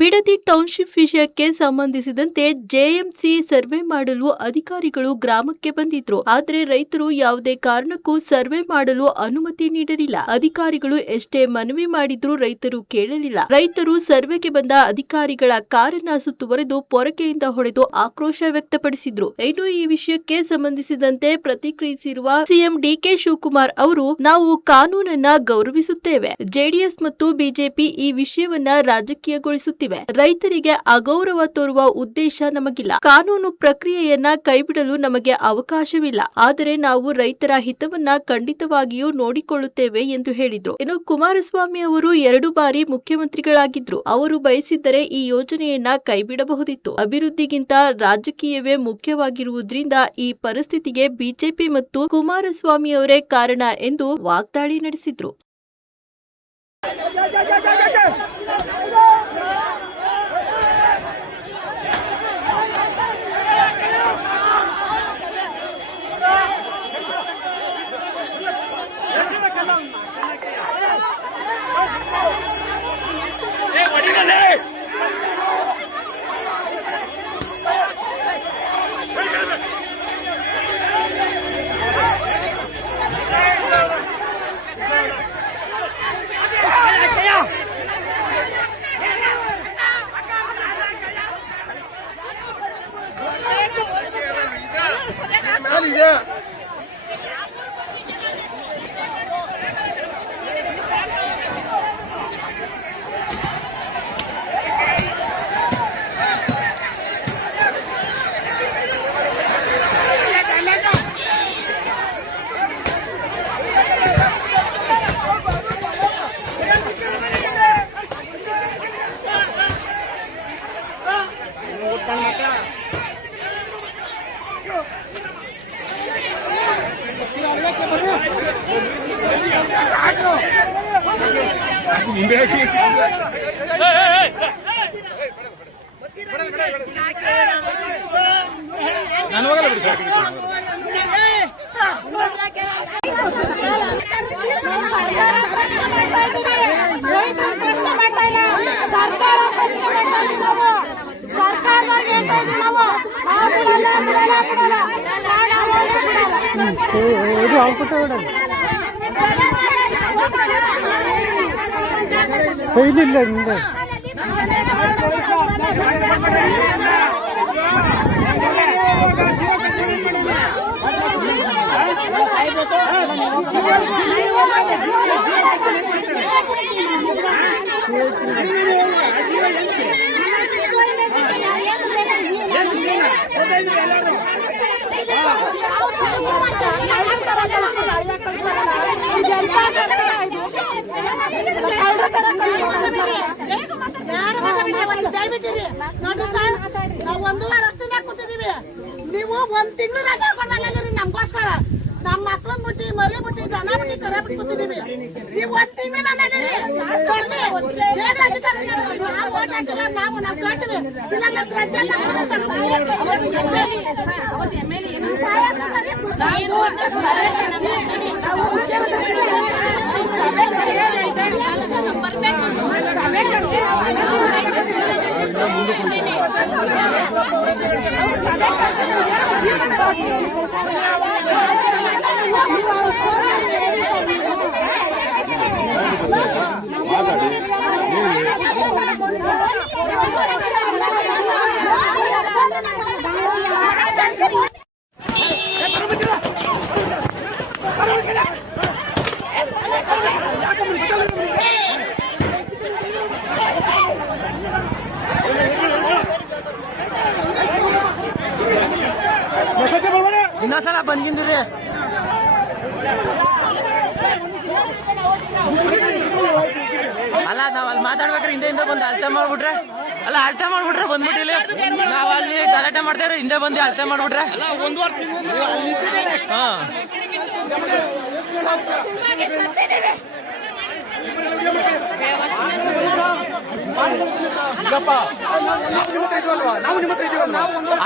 Bidadi township ವಿಷಯಕ್ಕೆ ಸಂಬಂಧಿಸಿದಂತೆ JMC survey ಮಾಡಲು ಅಧಿಕಾರಿಗಳು ಗ್ರಾಮಕ್ಕೆ ಬಂದಿದ್ರು. ಆದರೆ ರೈತರು ಯಾವುದೇ ಕಾರಣಕ್ಕೂ ಸರ್ವೆ ಮಾಡಲು ಅನುಮತಿ ನೀಡಲಿಲ್ಲ. ಅಧಿಕಾರಿಗಳು ಎಷ್ಟೇ ಮನವಿ ಮಾಡಿದ್ರೂ ರೈತರು ಕೇಳಲಿಲ್ಲ. ರೈತರು ಸರ್ವೆಗೆ ಬಂದ ಅಧಿಕಾರಿಗಳ ಕಾರನ್ನ ಸುತ್ತುವರೆದು ಪೊರಕೆಯಿಂದ ಹೊಡೆದು ಆಕ್ರೋಶ ವ್ಯಕ್ತಪಡಿಸಿದ್ರು. ಇನ್ನು ಈ ವಿಷಯಕ್ಕೆ ಸಂಬಂಧಿಸಿದಂತೆ ಪ್ರತಿಕ್ರಿಯಿಸಿರುವ ಸಿಎಂ ಡಿಕೆ ಶಿವಕುಮಾರ್ ಅವರು, ನಾವು ಕಾನೂನನ್ನ ಗೌರವಿಸುತ್ತೇವೆ. ಜೆಡಿಎಸ್ ಮತ್ತು ಬಿಜೆಪಿ ಈ ವಿಷಯವನ್ನ ರಾಜಕೀಯಗೊಳಿಸುತ್ತಿವೆ. ರೈತರಿಗೆ ಅಗೌರವ ತೋರುವ ಉದ್ದೇಶ ನಮಗಿಲ್ಲ. ಕಾನೂನು ಪ್ರಕ್ರಿಯೆಯನ್ನ ಕೈಬಿಡಲು ನಮಗೆ ಅವಕಾಶವಿಲ್ಲ. ಆದರೆ ನಾವು ರೈತರ ಹಿತವನ್ನ ಖಂಡಿತವಾಗಿಯೂ ನೋಡಿಕೊಳ್ಳುತ್ತೇವೆ ಎಂದು ಹೇಳಿದ್ರು. ಇನ್ನು ಕುಮಾರಸ್ವಾಮಿ ಅವರು 2 ಬಾರಿ ಮುಖ್ಯಮಂತ್ರಿಗಳಾಗಿದ್ರು. ಅವರು ಬಯಸಿದ್ದರೆ ಈ ಯೋಜನೆಯನ್ನ ಕೈಬಿಡಬಹುದಿತ್ತು. ಅಭಿವೃದ್ಧಿಗಿಂತ ರಾಜಕೀಯವೇ ಮುಖ್ಯವಾಗಿರುವುದರಿಂದ ಈ ಪರಿಸ್ಥಿತಿಗೆ ಬಿಜೆಪಿ ಮತ್ತು ಕುಮಾರಸ್ವಾಮಿ ಅವರೇ ಕಾರಣ ಎಂದು ವಾಗ್ದಾಳಿ ನಡೆಸಿದ್ರು. ನೋಡಿ ಸರ್, ನಾವು 1 ವರ್ಷದಿಂದ ಕೂತಿದೀವಿ. ನೀವು 1 ತಿಂಗಳು ರಜೆ ಕೊಡ್ಬೇಕಂದ್ರಿ ನಮ್ಗೋಸ್ಕರ. ನಮ್ಮ ಮಕ್ಳನ್ ಬಿಟ್ಟು ಮರಿ ಬಿಟ್ಟು ದನ ಬಿಟ್ಟು ಕರೆ ಬಿಟ್ಟು ಕೂತಿದೀವಿ. ನೀವು 1 ತಿಂಗಳು ಬಂದಿದ್ದೀರಿ. ನಾವು ಓಟ್ ಹಾಕಿಲ್ಲ, ನಾವು ನಮ್ ಕೇಳ್ತೀವಿ. ಇಲ್ಲ ನಮ್ ರಜೆ ಇನ್ನೊಂದ್ಸಲ ಬಂದ್ಗಿಂದ್ರಿ. ಅಲ್ಲ ನಾವ್ ಅಲ್ಲಿ ಮಾತಾಡ್ಬೇಕ್ರೆ ಹಿಂದೆ ಬಂದು ಅಳತೆ ಮಾಡ್ಬಿಟ್ರೆ, ಬಂದ್ಬಿಟ್ಟಿಲ್ಲ. ನಾವ್ ಅಲ್ಲಿ ಗಲಾಟೆ ಮಾಡ್ತೇವ್ರೆ, ಹಿಂದೆ ಬಂದು ಅಳತೆ ಮಾಡ್ಬಿಟ್ರೆ. ಹಾ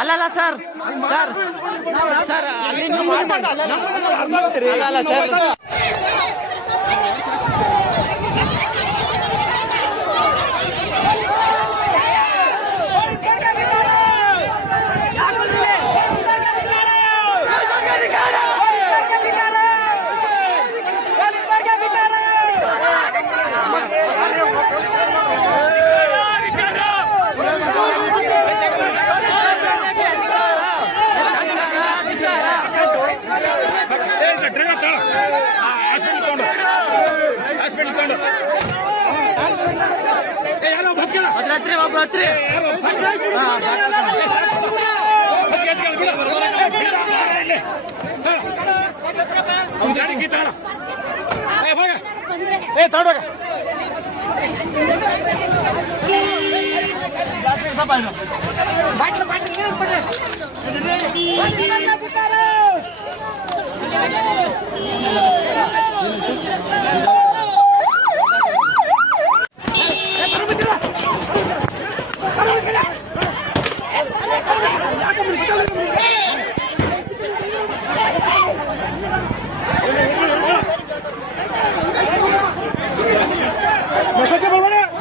ಅಲ್ಲಲ್ಲ ಸರ್ ಅಲ್ಲಿ ಅಲ್ಲ ಸರ್, ಹತ್ರಿ ಒಬ್ರು ಹತ್ರಿ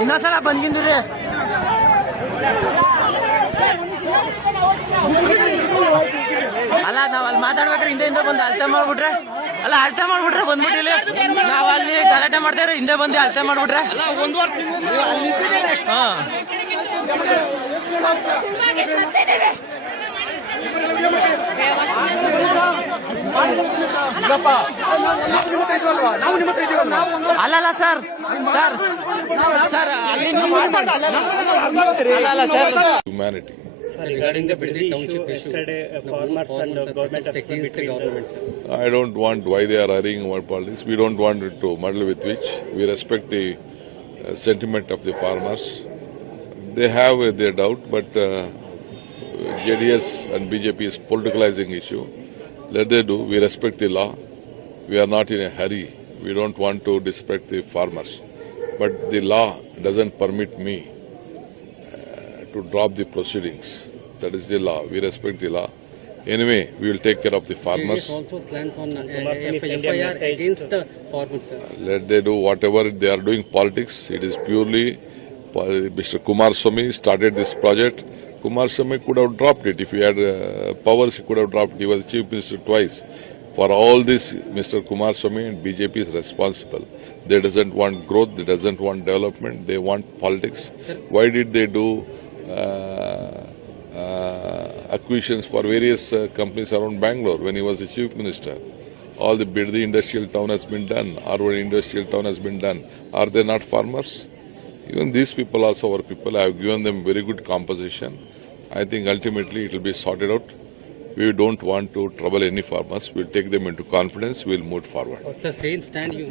ಇನ್ನೊಂದ್ಸಲ ಬಂದ್ಕಿಂದ್ರಿ ಅಲ್ಲ ನಾವ್ ಅಲ್ಲಿ ಮಾತಾಡ್ಬೇಕಾದ್ರೆ ಹಿಂದೆ ಬಂದು ಅಳತೆ ಮಾಡ್ಬಿಟ್ರೆ ಅಲ್ಲ ಅಳತೆ ಮಾಡ್ಬಿಟ್ರೆ ಬಂದ್ಬಿಟ್ಟಿಲ್ಲ ನಾವ್ ಅಲ್ಲಿ ಗಲಾಟೆ ಮಾಡ್ತಾ ಹಿಂದೆ ಬಂದು ಅಳತೆ ಮಾಡ್ಬಿಟ್ರೆ ಹಾ ಅಲ್ಲಲ್ಲ ಸರ್ ಸರ್ ಸರ್ ಅಲ್ಲಿ ಅಲ್ಲಲ್ಲ sir humanity. Regarding the Bidri township issue, yesterday farmers and government are against the government, sir. I don't want why they are arguing about politics. We don't want to muddle with which. We respect the sentiment of the farmers. They have their doubt, but JDS and BJP is politicalizing issue. Let they do. We respect the law. We are not in a hurry. We don't want to disrespect the farmers. But the law doesn't permit me to drop the proceedings. That is the law. We respect the law. Anyway, we will take care of the farmers. JDS also slants on FIR against the farmers, sir. Let they do whatever they are doing politics. It is purely Mr. Kumar Swamy started this project. Kumar Swamy could have dropped it. If he had powers, he could have dropped it. He was chief minister twice. For all this, Mr. Kumar Swamy and BJP is responsible. They doesn't want growth. They doesn't want development. They want politics. Why did they do acquisitions for various companies around Bangalore when he was the chief minister? All the Bidri industrial town has been done. Arwad industrial town has been done. Are they not farmers? Even these people also our people. I have given them very good composition. I think ultimately it will be sorted out. We don't want to trouble any farmers. We'll take them into confidence. We'll move forward. It's the same stand you.